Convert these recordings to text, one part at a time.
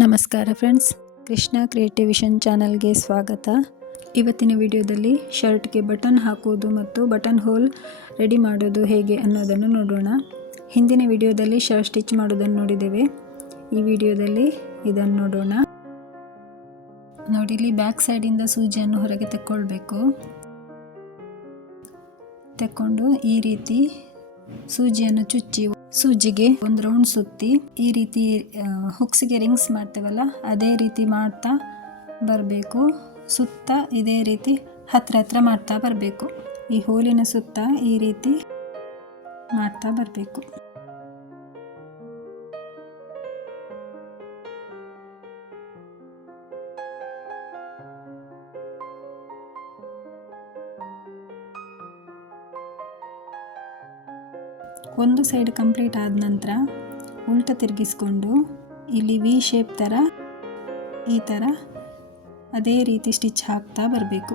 ನಮಸ್ಕಾರ friends, Krishna creative vision ಚಾನಲ್ಗೆ ಸ್ವಾಗತ. ಇವತ್ತಿನ ವಿಡಿಯೋದಲ್ಲಿ ಶರ್ಟ್ಗೆ ಬಟನ್ ಹಾಕುವುದು ಮತ್ತು ಬಟನ್ ಹೋಲ್ ರೆಡಿ ಮಾಡೋದು ಹೇಗೆ ಅನ್ನೋದನ್ನು ನೋಡೋಣ. ಹಿಂದಿನ ವಿಡಿಯೋದಲ್ಲಿ ಶರ್ಟ್ ಸ್ಟಿಚ್ ಮಾಡೋದನ್ನು ನೋಡಿದ್ದೇವೆ. ಈ ವಿಡಿಯೋದಲ್ಲಿ ಇದನ್ನು ನೋಡೋಣ. ನೋಡಿಲಿ, ಬ್ಯಾಕ್ ಸೈಡಿಂದ ಸೂಜಿಯನ್ನು ಹೊರಗೆ ತೆಕ್ಕೊಳ್ಬೇಕು. ತೆಕ್ಕೊಂಡು ಈ ರೀತಿ ಸೂಜಿಯನ್ನು ಚುಚ್ಚಿ ಸೂಜಿಗೆ ಒಂದು ರೌಂಡ್ ಸುತ್ತಿ ಈ ರೀತಿ ಹುಕ್ಸ್ಗೆ ರಿಂಗ್ಸ್ ಮಾಡ್ತೇವಲ್ಲ ಅದೇ ರೀತಿ ಮಾಡ್ತಾ ಬರಬೇಕು. ಸುತ್ತ ಇದೇ ರೀತಿ ಹತ್ರ ಮಾಡ್ತಾ ಬರಬೇಕು. ಈ ಹೋಲಿನ ಸುತ್ತ ಈ ರೀತಿ ಮಾಡ್ತಾ ಬರಬೇಕು. ಒಂದು ಸೈಡ್ ಕಂಪ್ಲೀಟ್ ಆದ ನಂತರ ಉಲ್ಟ ತಿರುಗಿಸ್ಕೊಂಡು ಇಲ್ಲಿ ವಿ ಶೇಪ್ ಥರ ಈ ಥರ ಅದೇ ರೀತಿ ಸ್ಟಿಚ್ ಹಾಕ್ತಾ ಬರಬೇಕು.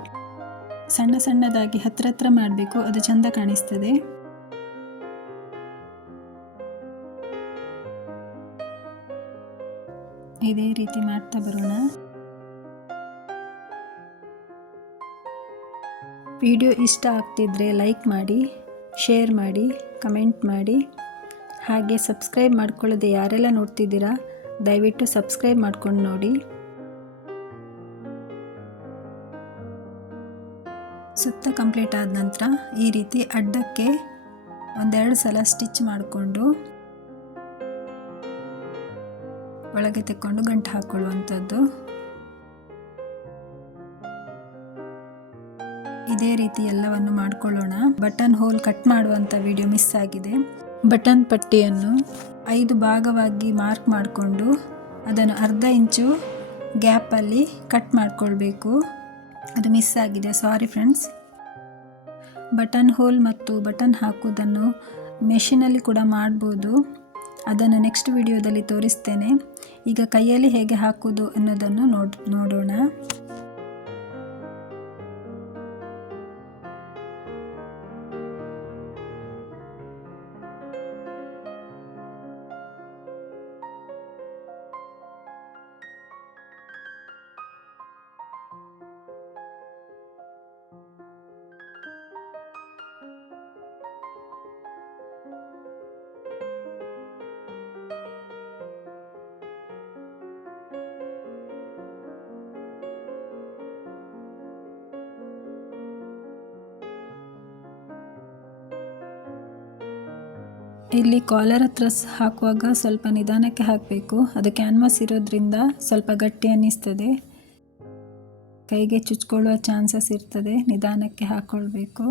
ಸಣ್ಣ ಸಣ್ಣದಾಗಿ ಹತ್ರ ಮಾಡಬೇಕು, ಅದು ಚೆಂದ ಕಾಣಿಸ್ತದೆ. ಇದೇ ರೀತಿ ಮಾಡ್ತಾ ಬರೋಣ. ವಿಡಿಯೋ ಇಷ್ಟ ಆಗ್ತಿದ್ರೆ ಲೈಕ್ ಮಾಡಿ, ಶೇರ್ ಮಾಡಿ, ಕಮೆಂಟ್ ಮಾಡಿ. ಹಾಗೆ ಸಬ್ಸ್ಕ್ರೈಬ್ ಮಾಡ್ಕೊಳ್ಳದೆ ಯಾರೆಲ್ಲ ನೋಡ್ತಿದ್ದೀರಾ ದಯವಿಟ್ಟು ಸಬ್ಸ್ಕ್ರೈಬ್ ಮಾಡ್ಕೊಂಡು ನೋಡಿ. ಸುತ್ತ ಕಂಪ್ಲೀಟ್ ಆದ ನಂತರ ಈ ರೀತಿ ಅಡ್ಡಕ್ಕೆ ಒಂದೆರಡು ಸಲ ಸ್ಟಿಚ್ ಮಾಡಿಕೊಂಡು ಒಳಗೆ ತೆಕ್ಕೊಂಡು ಗಂಟು ಹಾಕೊಳ್ಳುವಂಥದ್ದು. ಇದೇ ರೀತಿ ಎಲ್ಲವನ್ನು ಮಾಡಿಕೊಳ್ಳೋಣ. ಬಟನ್ ಹೋಲ್ ಕಟ್ ಮಾಡುವಂಥ ವಿಡಿಯೋ ಮಿಸ್ ಆಗಿದೆ. ಬಟನ್ ಪಟ್ಟಿಯನ್ನು 5 ಭಾಗವಾಗಿ ಮಾರ್ಕ್ ಮಾಡಿಕೊಂಡು ಅದನ್ನು ಅರ್ಧ ಇಂಚು ಗ್ಯಾಪಲ್ಲಿ ಕಟ್ ಮಾಡಿಕೊಳ್ಬೇಕು. ಅದು ಮಿಸ್ ಆಗಿದೆ, ಸಾರಿ ಫ್ರೆಂಡ್ಸ್. ಬಟನ್ ಹೋಲ್ ಮತ್ತು ಬಟನ್ ಹಾಕುವುದನ್ನು ಮೆಷಿನಲ್ಲಿ ಕೂಡ ಮಾಡ್ಬೋದು. ಅದನ್ನು ನೆಕ್ಸ್ಟ್ ವಿಡಿಯೋದಲ್ಲಿ ತೋರಿಸ್ತೇನೆ. ಈಗ ಕೈಯಲ್ಲಿ ಹೇಗೆ ಹಾಕುವುದು ಅನ್ನೋದನ್ನು ನೋಡೋಣ. ಇಲ್ಲಿ ಕಾಲರ್ ಹತ್ರ ಹಾಕುವಾಗ ಸ್ವಲ್ಪ ನಿಧಾನಕ್ಕೆ ಹಾಕಬೇಕು. ಅದು ಕ್ಯಾನ್ವಾಸ್ ಇರೋದ್ರಿಂದ ಸ್ವಲ್ಪ ಗಟ್ಟಿ ಅನ್ನಿಸ್ತದೆ, ಕೈಗೆ ಚುಚ್ಕೊಳ್ಳುವ ಚಾನ್ಸಸ್ ಇರ್ತದೆ. ನಿಧಾನಕ್ಕೆ ಹಾಕ್ಕೊಳ್ಬೇಕು.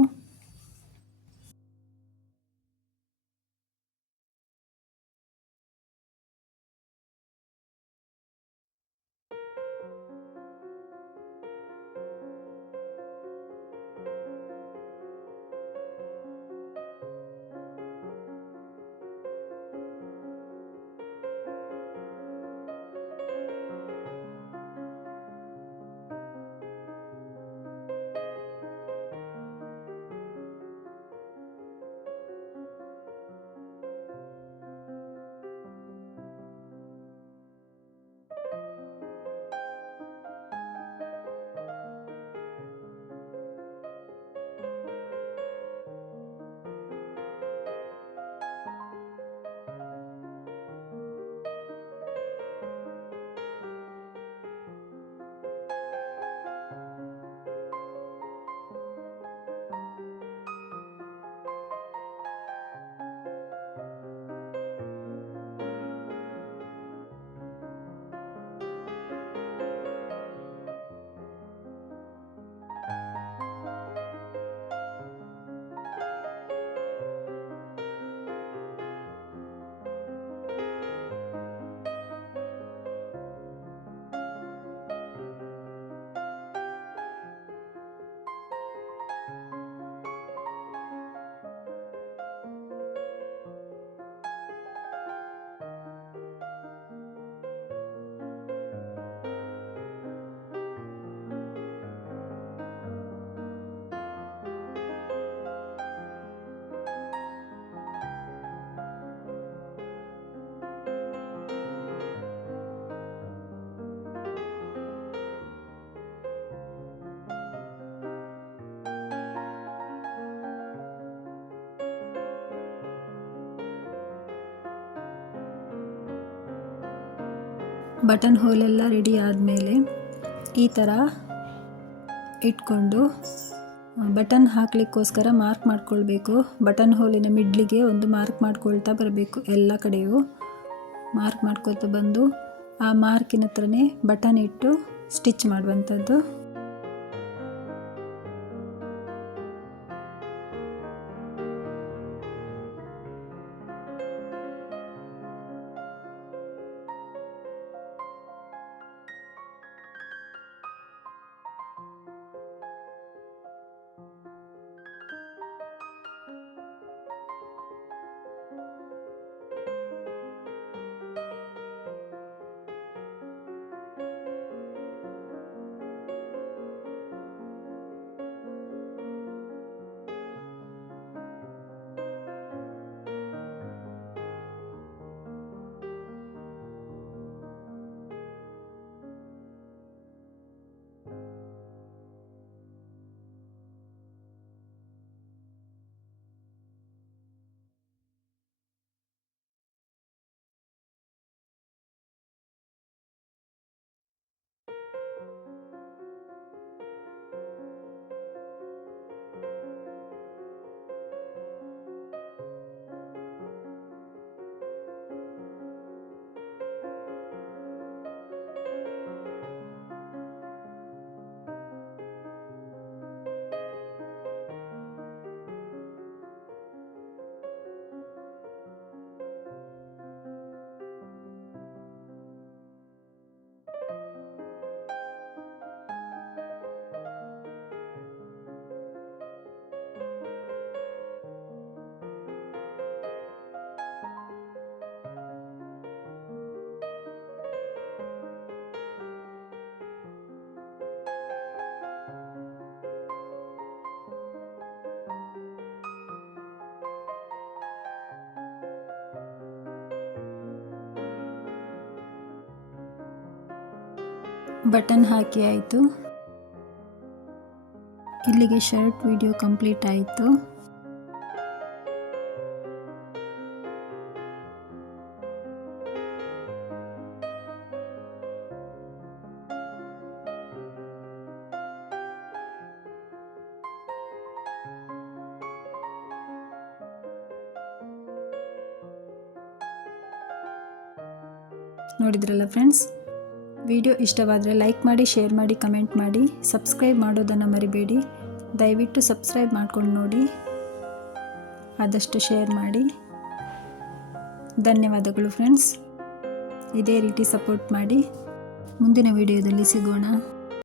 ಬಟನ್ ಹೋಲೆಲ್ಲ ರೆಡಿ ಆದಮೇಲೆ ಈ ಥರ ಇಟ್ಕೊಂಡು ಬಟನ್ ಹಾಕಲಿಕ್ಕೋಸ್ಕರ ಮಾರ್ಕ್ ಮಾಡ್ಕೊಳ್ಬೇಕು. ಬಟನ್ ಹೋಲಿನ ಮಿಡ್ಲಿಗೆ ಒಂದು ಮಾರ್ಕ್ ಮಾಡ್ಕೊಳ್ತಾ ಬರಬೇಕು. ಎಲ್ಲ ಕಡೆಯೂ ಮಾರ್ಕ್ ಮಾಡ್ಕೊಳ್ತಾ ಬಂದು ಆ ಮಾರ್ಕಿನ ಹತ್ರನೇ ಬಟನ್ ಇಟ್ಟು ಸ್ಟಿಚ್ ಮಾಡುವಂಥದ್ದು. ಬಟನ್ ಹಾಕಿ ಆಯಿತು. ಇಲ್ಲಿಗೆ ಶರ್ಟ್ ವಿಡಿಯೋ ಕಂಪ್ಲೀಟ್ ಆಯಿತು. ನೋಡಿದ್ರಲ್ಲ ಫ್ರೆಂಡ್ಸ್, ವಿಡಿಯೋ ಇಷ್ಟವಾದರೆ ಲೈಕ್ ಮಾಡಿ, ಶೇರ್ ಮಾಡಿ, ಕಮೆಂಟ್ ಮಾಡಿ, ಸಬ್ಸ್ಕ್ರೈಬ್ ಮಾಡೋದನ್ನು ಮರಿಬೇಡಿ. ದಯವಿಟ್ಟು ಸಬ್ಸ್ಕ್ರೈಬ್ ಮಾಡ್ಕೊಂಡು ನೋಡಿ, ಆದಷ್ಟು ಶೇರ್ ಮಾಡಿ. ಧನ್ಯವಾದಗಳು ಫ್ರೆಂಡ್ಸ್. ಇದೇ ರೀತಿ ಸಪೋರ್ಟ್ ಮಾಡಿ. ಮುಂದಿನ ವಿಡಿಯೋದಲ್ಲಿ ಸಿಗೋಣ.